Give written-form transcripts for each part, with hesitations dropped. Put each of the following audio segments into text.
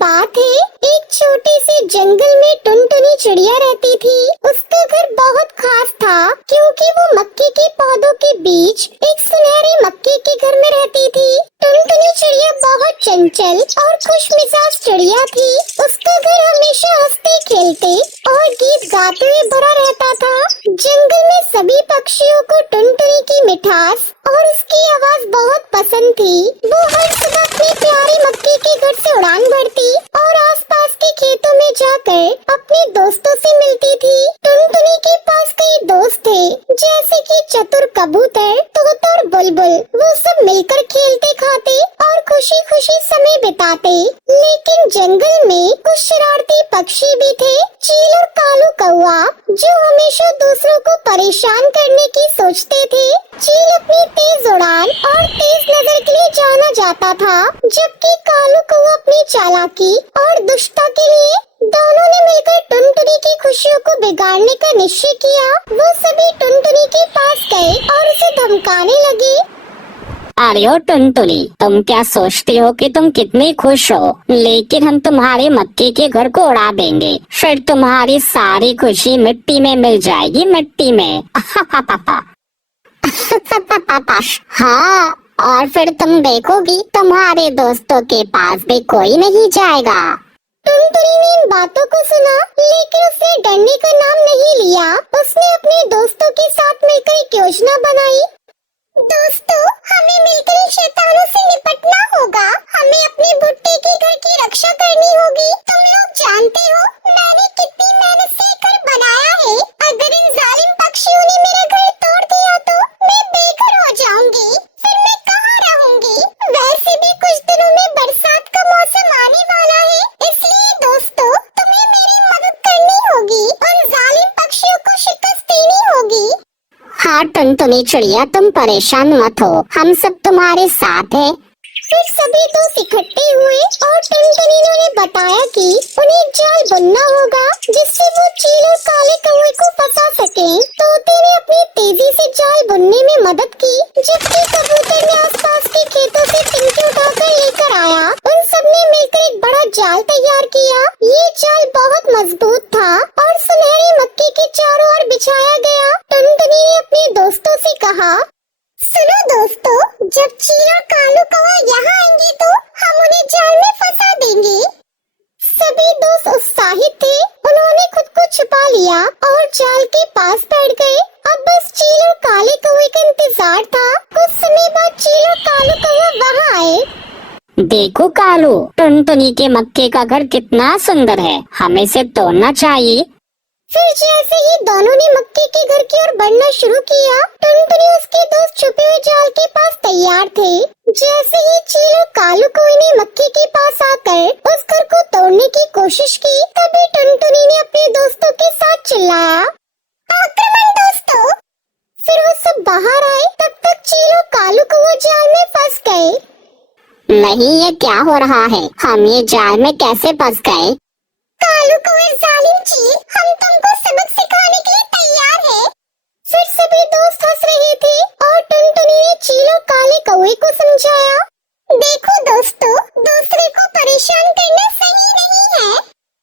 बात है, एक छोटे से जंगल में टुनटुनी चिड़िया रहती थी। उसका घर बहुत खास था क्योंकि वो मक्के के पौधों के बीच एक सुनहरे मक्के के घर में रहती थी। टुनटुनी चिड़िया बहुत चंचल और खुशमिजाज चिड़िया थी। उसका घर हमेशा हंसते खेलते और गीत गाते हुए भरा रहता था। जंगल में सभी पक्षियों को टुनटुनी की मिठास और उसकी आवाज बहुत पसंद थी। वो हर सुबह अपने प्यारे मक्के के घर से उड़ान भरती और आसपास के खेतों में जाकर अपने दोस्तों से मिलती थी। टुनटुनी के पास कई दोस्त थे, जैसे कि चतुर कबूतर, तोता और बुलबुल। वो सब मिलकर खेलते खाते और खुशी खुशी समय बिताते। लेकिन जंगल में कुछ शरारती पक्षी भी थे, चील और कालू कौआ, जो हमेशा दूसरों को परेशान करने की सोचते थे। चील अपनी तेज उड़ान और तेज नजर के लिए जाना जाता था, जबकि कालू कौआ अपनी चालाकी और दुष्टता के लिए। दोनों ने मिलकर टुनटुनी की खुशियों को बिगाड़ने का निश्चय किया। वो सभी टुनटुनी के पास गए और उसे धमकाने लगे। अरे ओ टुनटुनी, तुम क्या सोचती हो कि तुम कितनी खुश हो, लेकिन हम तुम्हारे मक्के के घर को उड़ा देंगे, फिर तुम्हारी सारी खुशी मिट्टी में मिल जाएगी, मिट्टी में। हाँ, और फिर तुम देखोगी तुम्हारे दोस्तों के पास भी कोई नहीं जाएगा। टुनटुनी ने इन बातों को सुना, लेकिन उसने डरने का नाम नहीं लिया। उसने अपने दोस्तों के साथ मिलकर एक योजना बनाई। दोस्तों, हमें मिलकर इन शैतानों से निपटना होगा। हमें अपने भुट्टे के घर की रक्षा करनी होगी। तुम लोग जानते हो मैंने कितनी मेहनत से घर बनाया है। अगर इन जालिम पक्षियों ने मेरा घर तोड़ दिया तो मैं बेघर हो जाऊंगी। फिर मैं कहाँ रहूंगी? वैसे भी कुछ दिनों में बरसात का मौसम आने वाला है, इसलिए दोस्तों तुम्हें मेरी मदद करनी होगी और जालिम पक्षियों को शिकस्त देनी होगी। हाँ टुनटुनी चिड़िया, तुम परेशान मत हो, हम सब तुम्हारे साथ हैं। फिर सभी दोस्त इकट्ठे हुए और टुनटुनी ने उन्हें बताया कि उन्हें एक जाल बुनना होगा, जिससे वो चील और काले कौवे को फंसा सकें। तोते ने अपनी तेजी से जाल बुनने में मदद की, जबकि कबूतर ने आसपास के खेतों से तिनके उठाकर लेकर आया। उन सब ने मिलकर एक बड़ा जाल तैयार किया। ये जाल बहुत मजबूत था और सुनहरे मक्के के चारों ओर बिछाया गया। टुनटुनी ने अपने दोस्तों से कहा, सुनो दोस्तों, जब चील और कालू कौवा यहाँ आएंगे तो हम उन्हें जाल में फंसा देंगे। सभी दोस्त उत्साहित थे। उन्होंने खुद को छुपा लिया और जाल के पास बैठ गए। अब बस चील और काले कौवे का इंतजार था। कुछ समय बाद चील और कालू कौवा वहाँ आए। देखो कालू, टुनटुनी के मक्के का घर कितना सुंदर है, हमें इसे तोड़ना चाहिए। फिर जैसे ही दोनों ने मक्के के घर की ओर बढ़ना शुरू किया, टुनटुनी और उसके दोस्त छुपे हुए जाल के पास तैयार थे। जैसे ही चील और कालू कौवे ने मक्के के पास आकर उस घर को तोड़ने की कोशिश की, तभी टुनटुनी ने अपने दोस्तों के साथ चिल्लाया, आक्रमण दोस्तों। फिर वो सब बाहर आए। तब तक चील और कालू कौवा जाल में फंस गए। नहीं, ये क्या हो रहा है, हम ये जाल में कैसे फंस गए? कालू कौवे जालिम चील, हम तुमको सबक सिखाने के लिए तैयार है। फिर सभी दोस्त हंस रहे थे और टुनटुनी ने चील और काले कौवे को समझाया, देखो दोस्तों, दूसरे को परेशान करना सही नहीं है।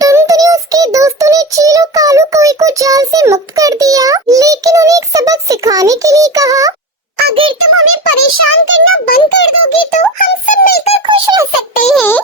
टुनटुनी और उसके दोस्तों ने चील और कालू कौवे को जाल से मुक्त कर दिया, लेकिन उन्हें एक सबक सिखाने के लिए कहा, अगर तुम हमें परेशान करना बंद कर दोगे तो हम सब मिलकर खुश रह सकते हैं।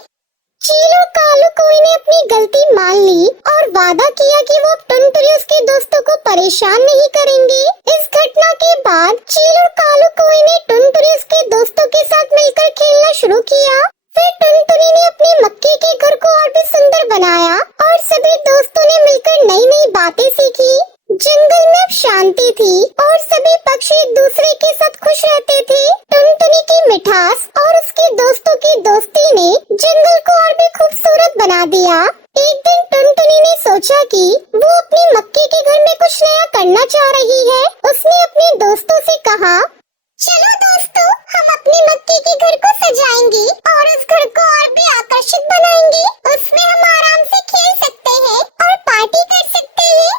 चील और कालू कौवे ने अपनी गलती मान ली और वादा किया कि वो अब टुनटुनी उसके दोस्तों को परेशान नहीं करेंगे। इस घटना के बाद चील और कालू कौवे ने टुनटुनी उसके दोस्तों के साथ मिलकर खेलना शुरू किया। फिर टुनटुनी ने अपने मक्के के घर को और भी सुंदर बनाया और सभी दोस्तों ने मिलकर नई नई बातें सीखी। जंगल में अब शांति थी और सभी पक्षी एक दूसरे के साथ खुश रहते थे। टुनटुनी की मिठास और उसके दोस्तों की दोस्ती ने जंगल को और भी खूबसूरत बना दिया। एक दिन टुनटुनी ने सोचा कि वो अपने मक्के के घर में कुछ नया करना चाह रही है। उसने अपने दोस्तों से कहा, चलो दोस्तों, हम अपने मक्के के घर को सजाएंगे और उस घर को और भी आकर्षित बनाएंगे। उसमें हम आराम से खेल सकते हैं और पार्टी कर सकते हैं।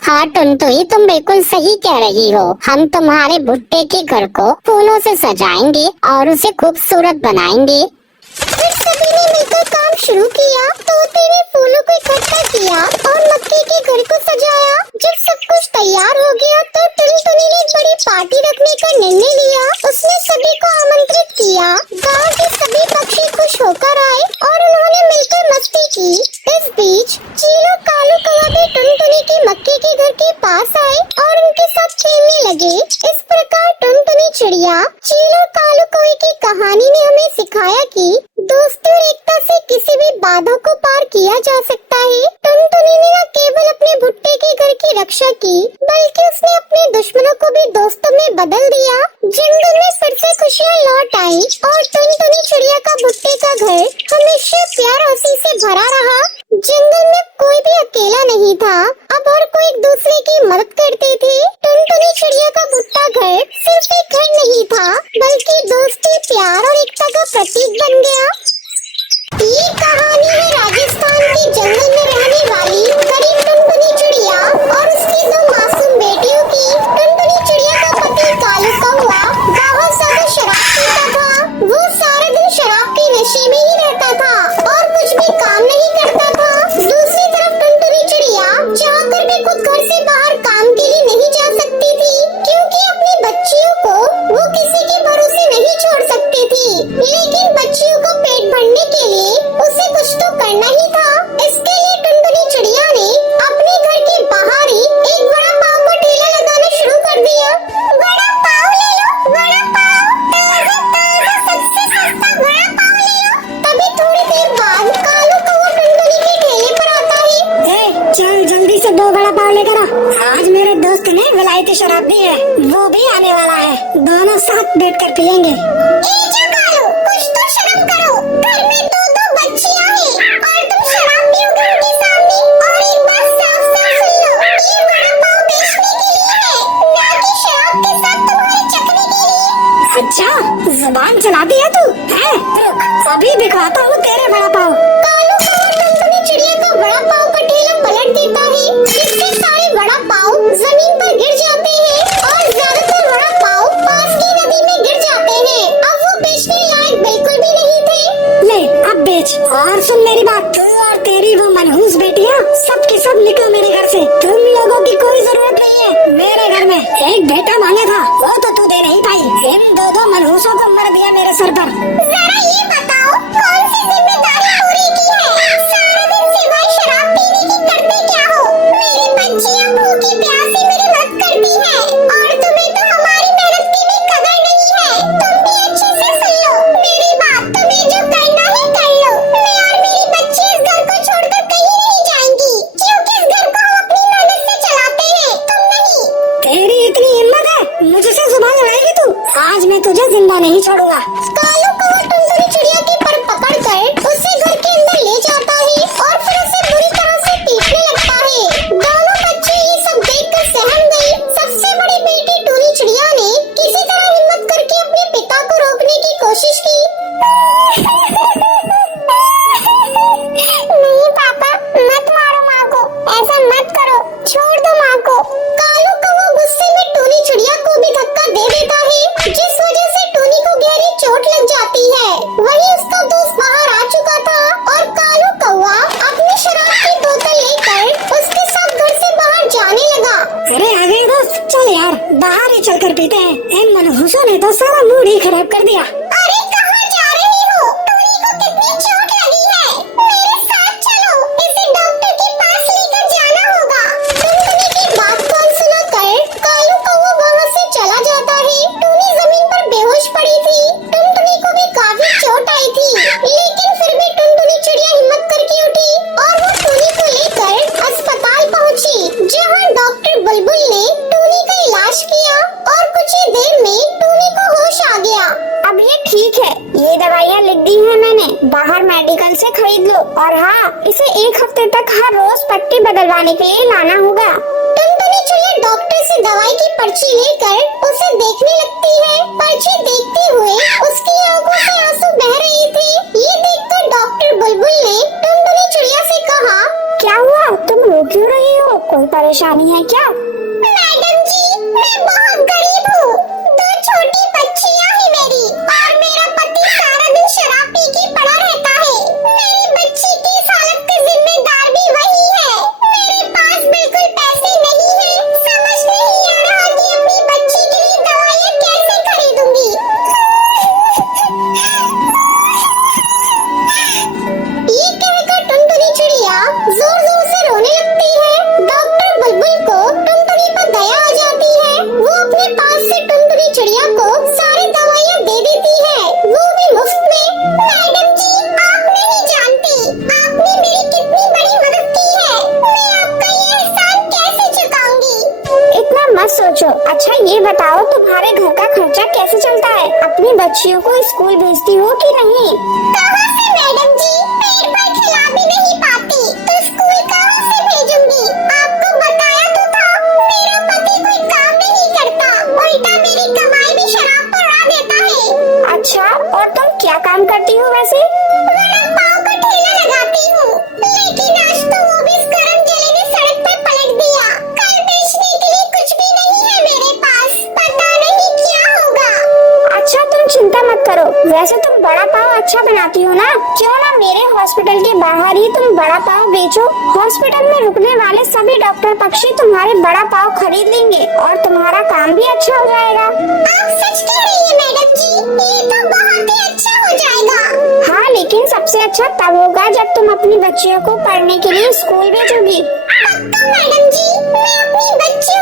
हाँ टुनटुनी, तुम बिल्कुल सही कह रही हो, हम तुम्हारे भुट्टे के घर को फूलों से सजाएंगे और उसे खूबसूरत बनाएंगे। फिर सभी ने मिलकर काम शुरू किया। तोते ने फूलों को इकट्ठा किया और मक्के के घर को सजाया। जब सब कुछ तैयार हो गया तो टुनटुनी ने एक बड़ी पार्टी रखने का निर्णय लिया। उसने सभी को आमंत्रित किया। गांव के सभी पक्षी खुश होकर आए और उन्होंने मिलकर मस्ती की। इस बीच चीलो कालू कौवा भी टुनटुनी के मक्के के घर के पास आए और उनके साथ खेलने लगे। इस प्रकार टुनटुनी चिड़िया चीलो कालू कौवे की कहानी ने हमें सिखाया कि दोस्ती और एकता से किसी भी बाधा को पार किया जा सकता है। टुनटुनी ने न केवल अपने भुट्टे के घर की रक्षा की, बल्कि उसने अपने दुश्मनों को भी दोस्तों में बदल दिया। जंगल में फिर से खुशियाँ लौट आई और टुनटुनी चिड़िया का भुट्टे का घर हमेशा प्यार हंसी से भरा रहा। जंगल में कोई भी अकेला नहीं था। अब हर कोई एक दूसरे की मदद करते थे। टुनटुनी चिड़िया का भुट्टा घर सिर्फ एक घर नहीं था, बल्कि दोस्ती, प्यार और एकता का प्रतीक बन गया। ये कहानी है राजस्थान के जंगल में रहने वाली गरीब टुनटुनी चिड़िया और उसकी दो मासूम बेटियों की। टुनटुनी चिड़िया का पति कालू कौवा बहुत ज्यादा शराब पीता था। वो सारा दिन शराब के नशे में ही रहता था और कुछ भी काम नहीं करता था। दूसरी तरफ टुनटुनी चिड़िया चाहकर भी खुद घर से बाहर काम के लिए नहीं जा सकती थी, क्योंकि अपनी बच्चियों को वो किसी के भरोसे नहीं छोड़ सकती थी। लेकिन बच्चियों को पेट भरने के लिए उसे कुछ तो करना ही था। इसके लिए टुनटुनी चिड़िया ने अपने घर के बाहर ही एक बड़ा पाव का ठेला लगाना शुरू कर दिया। बड़ा पाव ले लो, बड़ा पाव, ताजा ताजा सबसे सस्ता बड़ा पाव ले लो। तभी थोड़ी देर बाद कालू कौवा टुनटुनी के ठेले पर आता है। चल जल्दी से 2 बड़ा पाव लेकर आ। आज मेरे दोस्त ने विलायती शराब दी है, वो भी आने वाला है। दोनों साथ बैठकर पियेंगे। कुछ तो शर्म करो। घर में 2-2 बच्चियां हैं और तुम शराब पियोगे उनके सामने। और एक बात साफ-साफ सुन लो, ये बड़ा पाव बेचने के लिए है, ना कि शराब के साथ तुम्हारे चखने के लिए। अच्छा, जुबान चलाती है तू? है? रुक, अभी दिखाता हूँ तेरे बड़ा पाव। कालू कौवा टुनटुनी चिड़िया का बड़ा पाव का ठेला पलट देता है, जिससे सारे बड़ा पाव जमीन पर गिर जाते हैं और ज्यादातर बड़ा पाव पास की नदी में गिर जाते हैं। अब वो बेचने लायक बिल्कुल भी नहीं थे। ले अब बेच। और सुन मेरी बात, तू और तेरी वो मनहूस बेटियां सब के सब निकलो मेरे घर से। तुम लोगों की कोई जरूरत नहीं है मेरे घर में। एक बेटा मांगा था, वो तो तू दे नहीं पाई। इन 2 मनहूसों को मर दिया मेरे सर पर। जरा ये बताओ, कौन सी जिम्मेदारी पूरी की है? सारा दिन सिवाय शराब पीने की करते क्या हो? मेरी बच्चियां भूखी प्यासी मेरी मदद करती हैं और तुम्हें तो हमारी मेहनत की भी कदर नहीं है। तुम भी अच्छे से सुन लो मेरी बात, तुम्हें जो करना है कर लो। मैं और मेरी बच्ची इस घर को छोड़कर कहीं नहीं जाएंगी, क्योंकि इस घर को हम अपनी मेहनत से चलाते हैं, तुम नहीं। तेरी इतनी हिम्मत है, मुझसे जुबान लड़ाएगी तू? आज मैं तुझे जिंदा नहीं छोड़ूंगा। कालू कौवा टुनटुनी चिड़िया के पर पकड़कर उसे घर के अंदर ले जाता है और फिर उसे बुरी तरह से पीटने लगता है। दोनों बच्चे ये सब देखकर सहम गए। सबसे बड़ी बेटी टूनी चिड़िया ने किसी तरह हिम्मत करके अपने पिता को रोकने की कोशिश की। नहीं पापा, मत मारो माँ को, ऐसा मत करो, छोड़ दो माँ को। कालू कौवा गुस्से में टूनी चिड़िया को भी धक्का दे देता है, जिस वजह से टूनी को गहरी चोट लग जाती है। वहीं उसका दोस्त बाहर आ चुका था और कालू कौवा अपनी शराब की बोतल लेकर उसके साथ घर से बाहर जाने लगा। अरे आ गए दोस्त, चल यार बाहर ही चलकर पीते हैं। इन मनहूसों ने तो सारा मूड ही खराब कर दिया। अरे कहाँ जा रही हो? टूनी को कितनी चोट लगी है? मेरे साथ चलो, इसे डॉक्टर के पास लेकर जाना होगा। टुनटुनी की बात को सुनकर कालू कौवा वहाँ से चला जाता है। टूनी जमीन पर बेहोश पड़ी थी। टुनटुनी को भी काफी चोट आई थी, लेकिन फिर भी टुनटुनी चिड़िया हिम्मत करके उठी और वो टूनी को लेकर अस्पताल पहुँची, जहाँ डॉक्टर बुलबुल ने टूनी का इलाज किया और कुछ ही देर में टूनी को होश आ गया। अब ये ठीक है, ये दवाइयाँ लिख दी हैं मैंने, बाहर मेडिकल से खरीद लो। और हाँ, इसे 1 हफ्ते तक हर रोज पट्टी बदलवाने के लिए लाना होगा। टुनटुनी चिड़िया डॉक्टर से दवाई की पर्ची लेकर उसे देखने लगती है। पर्ची देखते हुए उसकी आंखों से आंसू बह रहे थे। ये देखकर डॉक्टर बुलबुल ने टुनटुनी चिड़िया से कहा, क्या हुआ, तुम रो क्यों रही हो? कोई परेशानी है क्या? मैडम जी, मैं बहुत गरीब हूँ। 2 छोटी बच्चियाँ हैं मेरी और मेरा पति सारा दिन शराब पी के पड़ा रहता है। मेरी बच्ची बच्चियों को स्कूल भेजती हो कि नहीं? कहाँ से मैडम जी, पेट पर खिला भी नहीं पाती तो स्कूल कहाँ से भेजूंगी? आपको बताया तो था, मेरा पति कोई काम नहीं करता, उल्टा मेरी कमाई भी शराब पर उड़ा देता है। अच्छा, और तुम क्या काम करती हो वैसे? वड़ा पाव का ठेला लगाती हूँ, लेकिन आज तो वो भी इस गरम जले ने सड़क पर पलट दिया। कल बेचने के लिए कुछ भी नहीं है मेरे पास, पता नहीं क्या होगा। अच्छा, तुम चिंता मत करो, वैसे तुम बड़ा पाव अच्छा बनाती हो ना, क्यों ना मेरे हॉस्पिटल के बाहर ही तुम बड़ा पाव बेचो। हॉस्पिटल में रुकने वाले सभी डॉक्टर पक्षी तुम्हारे बड़ा पाव खरीद लेंगे और तुम्हारा काम भी अच्छा हो जाएगा। आप सच कह रही है मैडम जी, ये तो बहुत ही अच्छा हो जाएगा। हाँ, लेकिन सबसे अच्छा तब होगा जब तुम अपनी बच्चियों को पढ़ने के लिए स्कूल भेजोगी। पक्का मैडम जी, मैं अपनी बच्चियों